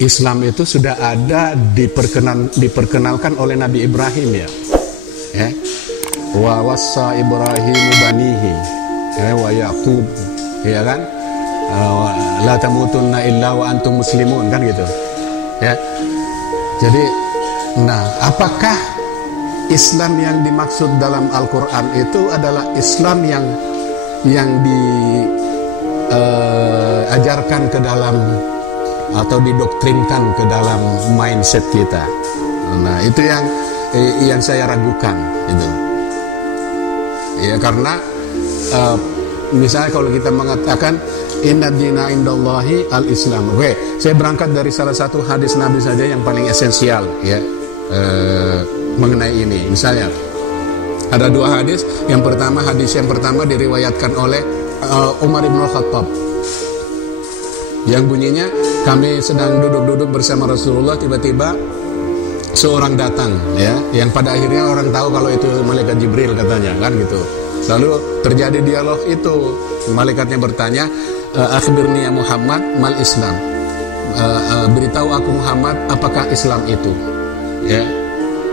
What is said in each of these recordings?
Islam itu sudah ada diperkenalkan oleh Nabi Ibrahim ya. Wa wassa Ibrahimu banihi wa Yaqub, ya kan? La tamutunna illa wa antum muslimun, kan gitu. Ya. Jadi, nah, apakah Islam yang dimaksud dalam Al-Quran itu adalah Islam yang diajarkan ke dalam atau didoktrinkan ke dalam mindset kita? Nah, itu yang saya ragukan itu. Ya, karena misalnya kalau kita mengatakan inna dina indallahi al-Islam. Oke, saya berangkat dari salah satu hadis Nabi saja yang paling esensial ya mengenai ini. Misalnya ada dua hadis. Hadis yang pertama diriwayatkan oleh Umar bin Khattab, yang bunyinya, kami sedang duduk-duduk bersama Rasulullah, tiba-tiba seorang datang ya, yang pada akhirnya orang tahu kalau itu malaikat Jibril katanya, kan gitu. Lalu terjadi dialog itu, malaikatnya bertanya, akhbirni ya Muhammad mal Islam, beritahu aku Muhammad apakah Islam itu, ya.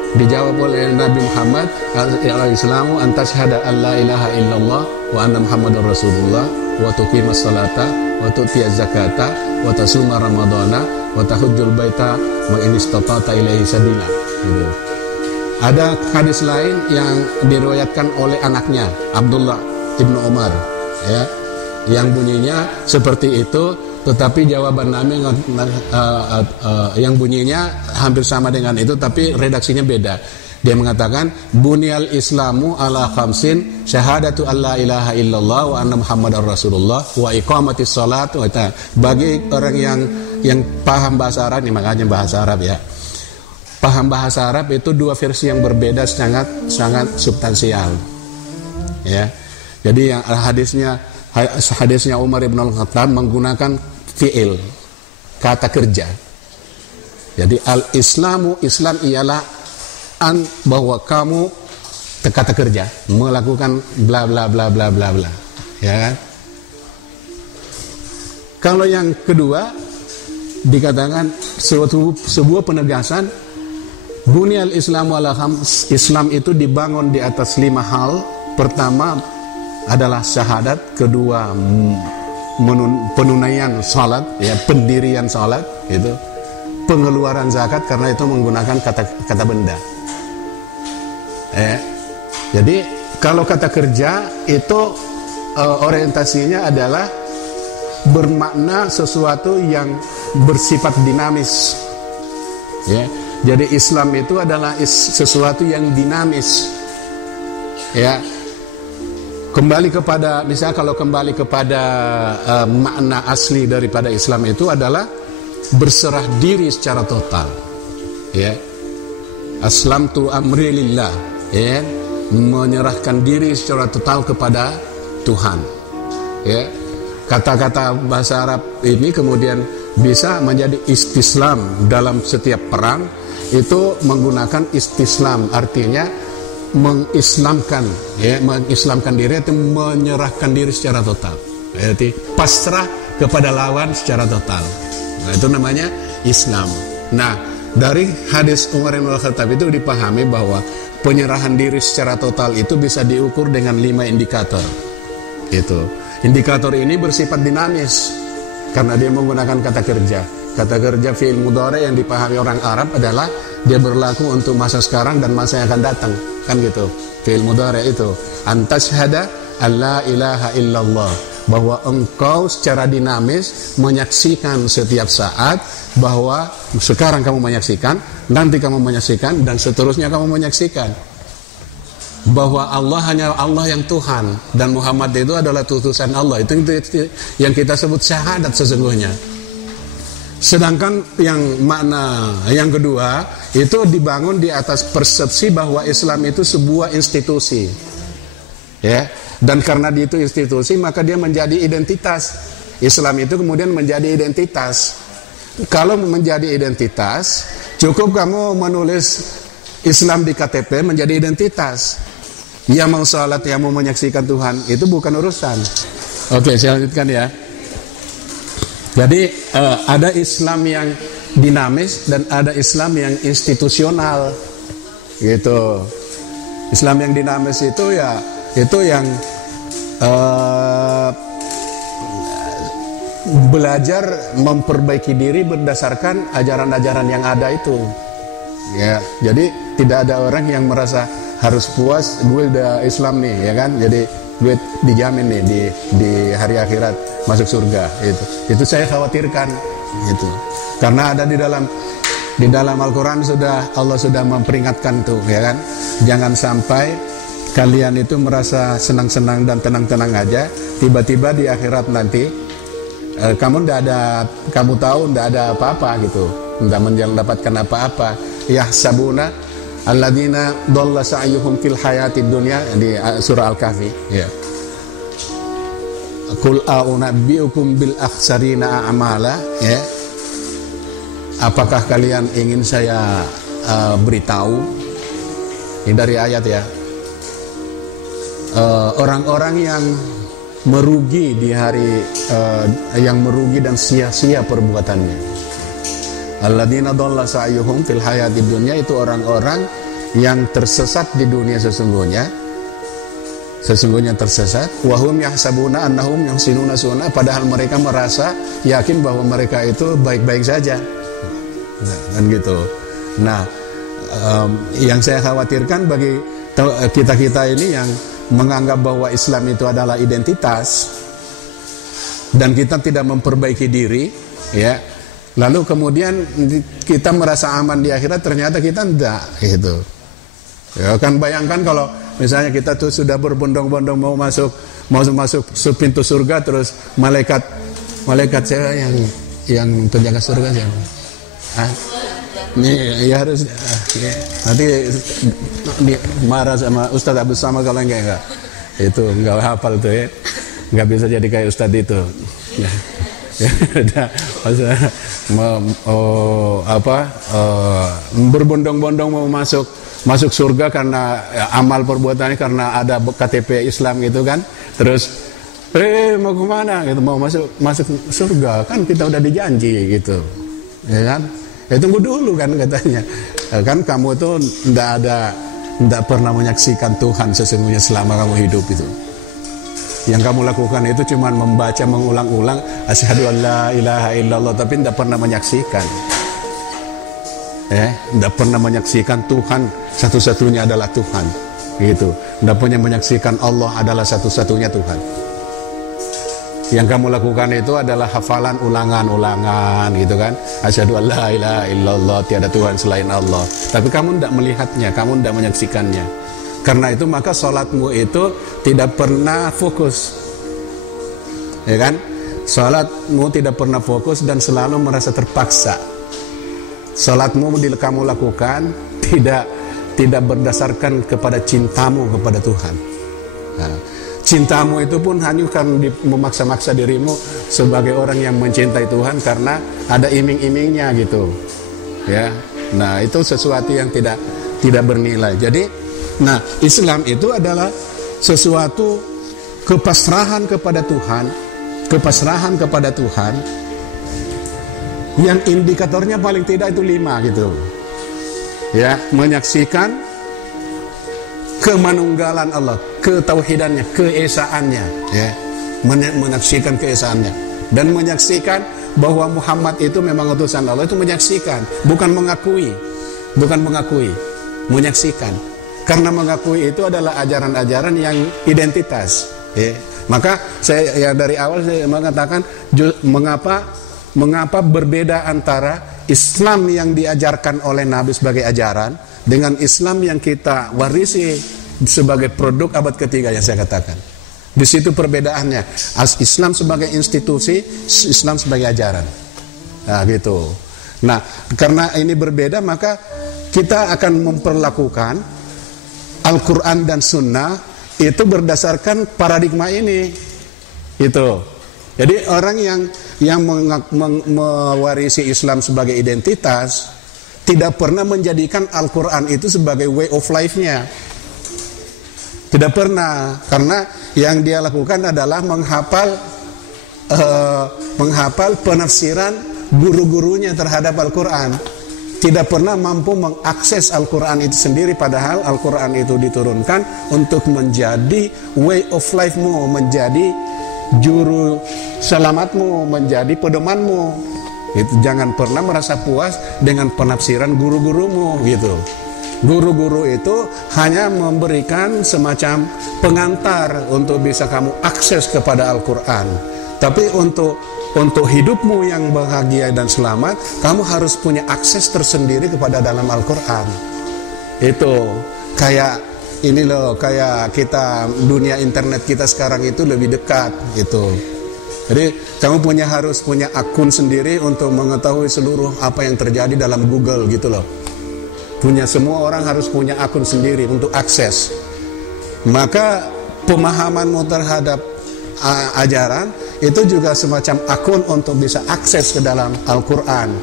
Dijawab oleh Nabi Muhammad, al-Islamu anta syahada alla ilaha illallah wa anna Muhammadar Rasulullah wa tuqimas salata wa tu'tiyaz zakata wa tasuma ramadana wa tahujjul baita wa in istata'ta ilaihi sabila. Gitu. Ada hadis lain yang diriwayatkan oleh anaknya Abdullah ibnu Umar ya, yang bunyinya seperti itu, tetapi jawaban Nabi yang bunyinya hampir sama dengan itu, tapi redaksinya beda. Dia mengatakan bunyal Islamu ala khamsin syahadatu alla ilaha illallah wa anna Muhammadar Rasulullah wa iqamatis salat. Bagi orang yang paham bahasa Arab, ini makanya bahasa Arab ya. Paham bahasa Arab itu dua versi yang berbeda, sangat substansial. Ya. Jadi yang hadisnya Umar bin Khattab menggunakan fi'il, kata kerja. Jadi al-Islamu, Islam ialah bahwa kamu kata kerja, melakukan bla bla bla bla bla bla, ya kan? Kalau yang kedua dikatakan sebuah penegasan, bunyal Islamu ala khams, Islam itu dibangun di atas 5 hal. Pertama adalah syahadat, kedua penunaian salat, ya, pendirian salat itu, pengeluaran zakat karena itu menggunakan kata benda. Jadi kalau kata kerja itu orientasinya adalah bermakna sesuatu yang bersifat dinamis. Ya, jadi Islam itu adalah sesuatu yang dinamis. Ya. Kalau kembali kepada makna asli daripada Islam itu adalah berserah diri secara total. Ya. Aslamtu amri lillah, ya. Menyerahkan diri secara total kepada Tuhan. Ya. Kata-kata bahasa Arab ini kemudian bisa menjadi istislam dalam setiap perang, itu menggunakan istislam, artinya mengislamkan, ya, mengislamkan diri itu menyerahkan diri secara total. Jadi pasrah kepada lawan secara total. Nah, itu namanya Islam. Nah, dari hadis Umar bin Khattab itu dipahami bahwa penyerahan diri secara total itu bisa diukur dengan 5 indikator. Itu. Indikator ini bersifat dinamis karena dia menggunakan kata kerja. Kata kerja fi'il mudhari yang dipahami orang Arab adalah dia berlaku untuk masa sekarang dan masa yang akan datang, kan gitu. Fi'il mudhari itu antasyhada alla ilaha illallah, bahwa engkau secara dinamis menyaksikan setiap saat bahwa sekarang kamu menyaksikan, nanti kamu menyaksikan, dan seterusnya kamu menyaksikan bahwa Allah hanya Allah yang Tuhan dan Muhammad itu adalah utusan Allah. Itu yang kita sebut syahadat sesungguhnya. Sedangkan yang makna yang kedua itu dibangun di atas persepsi bahwa Islam itu sebuah institusi, ya, dan karena itu institusi maka dia menjadi identitas. Islam itu kemudian menjadi identitas. Kalau menjadi identitas, cukup kamu menulis Islam di KTP menjadi identitas. Ya mau salat, ya mau menyaksikan Tuhan, itu bukan urusan. Oke, saya lanjutkan ya. Jadi ada Islam yang dinamis dan ada Islam yang institusional gitu. Islam yang dinamis itu ya itu yang belajar memperbaiki diri berdasarkan ajaran-ajaran yang ada itu ya. Jadi tidak ada orang yang merasa harus puas, gue udah Islam nih ya kan, jadi gue dijamin nih di hari akhirat masuk surga. Itu saya khawatirkan gitu, karena ada di dalam Al-Quran Allah sudah memperingatkan tuh ya kan, jangan sampai kalian itu merasa senang-senang dan tenang-tenang aja, tiba-tiba di akhirat nanti kamu tahu ndak ada apa-apa gitu, ndak mendapatkan apa-apa. Yahsabuna alladzina dhalla sa'yuhum fil hayatid dunya, di surah Al-Kahfi ya. Qul a'unabbiukum bil akhsarina a'mala ya. Apakah kalian ingin saya beritahu, ini dari ayat ya, orang-orang yang merugi di hari yang merugi dan sia-sia perbuatannya. Alladzina dhalla sa'yuhum fil hayatid dunya, itu orang-orang yang tersesat di dunia, sesungguhnya tersesat. Wa hum yahsabuna annahum yuhsinuna sun'a, padahal mereka merasa yakin bahwa mereka itu baik-baik saja. Kan gitu. Nah, yang saya khawatirkan bagi kita ini yang menganggap bahwa Islam itu adalah identitas dan kita tidak memperbaiki diri ya, lalu kemudian kita merasa aman di akhirat, ternyata kita enggak gitu ya kan. Bayangkan kalau misalnya kita tuh sudah berbondong-bondong mau masuk pintu surga, terus malaikat saya yang penjaga surga siapa? Ini ya harus ya. Nanti marah sama Ustadz Abdul Samad kalau enggak itu enggak hafal tuh ya, enggak bisa jadi kayak Ustadz itu ya, udah berbondong-bondong mau masuk surga karena amal perbuatannya, karena ada KTP Islam gitu kan, terus mau kemana gitu, mau masuk surga kan, kita udah dijanji gitu ya kan. Ya tunggu dulu kan katanya, kan kamu tuh ndak pernah menyaksikan Tuhan sesungguhnya selama kamu hidup itu. Yang kamu lakukan itu cuma membaca mengulang-ulang asyhadu an la ilaha illallah, tapi ndak pernah menyaksikan. Ndak pernah menyaksikan Tuhan satu-satunya adalah Tuhan gitu. Ndak pernah menyaksikan Allah adalah satu-satunya Tuhan. Yang kamu lakukan itu adalah hafalan ulangan-ulangan gitu kan, asyhadu an la ilaha illallah, tiada Tuhan selain Allah, tapi kamu tidak melihatnya, kamu tidak menyaksikannya. Karena itu maka sholatmu itu tidak pernah fokus ya kan, sholatmu tidak pernah fokus dan selalu merasa terpaksa. Sholatmu kamu lakukan tidak berdasarkan kepada cintamu kepada Tuhan. Nah, cintamu itu pun hanya karena memaksa-maksa dirimu sebagai orang yang mencintai Tuhan karena ada iming-imingnya gitu ya. Nah, itu sesuatu yang tidak bernilai. Jadi, nah, Islam itu adalah sesuatu kepasrahan kepada Tuhan yang indikatornya paling tidak itu 5 gitu ya, menyaksikan kemanunggalan Allah, ketauhidannya, keesaannya ya, menyaksikan keesaannya dan menyaksikan bahwa Muhammad itu memang utusan Allah, itu menyaksikan, bukan mengakui, menyaksikan. Karena mengakui itu adalah ajaran-ajaran yang identitas ya. Maka saya dari awal saya mengatakan mengapa berbeda antara Islam yang diajarkan oleh Nabi sebagai ajaran dengan Islam yang kita warisi sebagai produk abad ketiga yang saya katakan. Di situ perbedaannya. Islam sebagai institusi, Islam sebagai ajaran. Nah, gitu. Nah, karena ini berbeda, maka kita akan memperlakukan Al-Quran dan Sunnah itu berdasarkan paradigma ini. Itu. Jadi orang yang mewarisi Islam sebagai identitas tidak pernah menjadikan Al-Quran itu sebagai way of life-nya. Tidak pernah, karena yang dia lakukan adalah menghafal penafsiran guru-gurunya terhadap Al-Quran, tidak pernah mampu mengakses Al-Quran itu sendiri, padahal Al-Quran itu diturunkan untuk menjadi way of life-mu, menjadi juru selamatmu, menjadi pedomanmu. Itu jangan pernah merasa puas dengan penafsiran guru-gurumu gitu. Guru-guru itu hanya memberikan semacam pengantar untuk bisa kamu akses kepada Al-Quran. Tapi untuk hidupmu yang bahagia dan selamat, kamu harus punya akses tersendiri kepada dalam Al-Quran. Itu kayak ini loh, kayak kita, dunia internet kita sekarang itu lebih dekat gitu. Jadi kamu harus punya akun sendiri untuk mengetahui seluruh apa yang terjadi dalam Google gitu loh. Semua orang harus punya akun sendiri untuk akses. Maka pemahamanmu terhadap ajaran itu juga semacam akun untuk bisa akses ke dalam Al-Quran.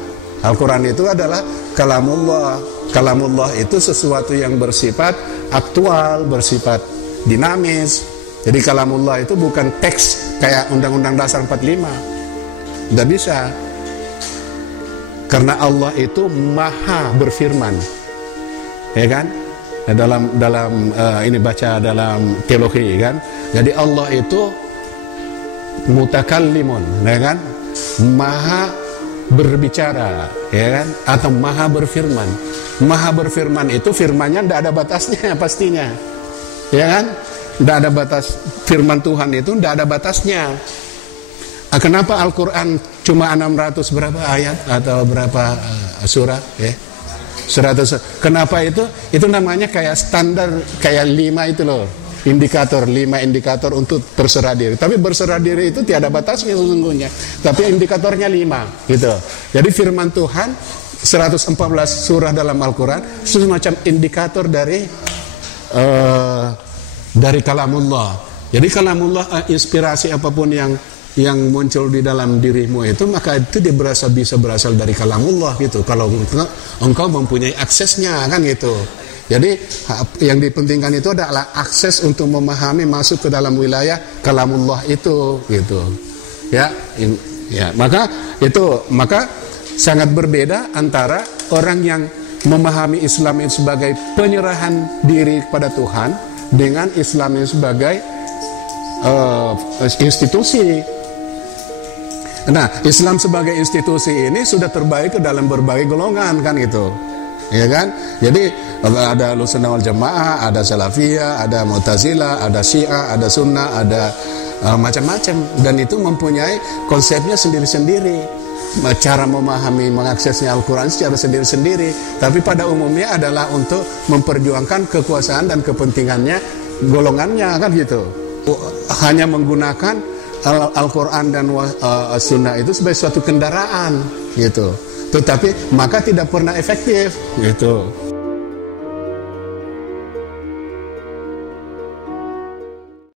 Al-Quran itu adalah kalamullah. Kalamullah itu sesuatu yang bersifat aktual, bersifat dinamis. Jadi kalamullah itu bukan teks kayak Undang-Undang Dasar 45. Tidak bisa. Karena Allah itu maha berfirman. Ya kan? Dalam ini baca dalam teologi kan. Jadi Allah itu mutakallimun, ya kan? Maha berbicara, ya kan? Atau maha berfirman. Maha berfirman itu firmannya tidak ada batasnya pastinya, ya kan? Tidak ada batas. Firman Tuhan itu tidak ada batasnya. Kenapa Al-Quran cuma 600 berapa ayat atau berapa surah, ya? 100. Kenapa itu? Itu namanya kayak standar, kayak 5 itu loh. 5 indikator untuk berserah diri. Tapi berserah diri itu tiada batasnya sesungguhnya. Tapi indikatornya 5 gitu. Jadi firman Tuhan 114 surah dalam Al-Quran semacam indikator dari kalamullah. Jadi kalamullah, inspirasi apapun yang muncul di dalam dirimu itu, maka itu bisa berasal dari kalamullah gitu. Kalau engkau mempunyai aksesnya kan gitu. Jadi yang dipentingkan itu adalah akses untuk memahami, masuk ke dalam wilayah kalamullah itu gitu. Ya, maka sangat berbeda antara orang yang memahami Islam itu sebagai penyerahan diri kepada Tuhan dengan Islam itu sebagai institusi. Nah, Islam sebagai institusi ini sudah terbagi ke dalam berbagai golongan kan gitu. Ya kan? Jadi ada Ahlussunnah wal Jamaah, ada Salafiyah, ada Mu'tazilah, ada Syiah, ada Sunnah, ada macam-macam, dan itu mempunyai konsepnya sendiri-sendiri. Cara memahami, mengaksesnya Al-Quran secara sendiri-sendiri. Tapi pada umumnya adalah untuk memperjuangkan kekuasaan dan kepentingannya golongannya kan gitu. Hanya menggunakan Al-Quran dan Sunnah itu sebagai suatu kendaraan gitu. Tetapi maka tidak pernah efektif gitu.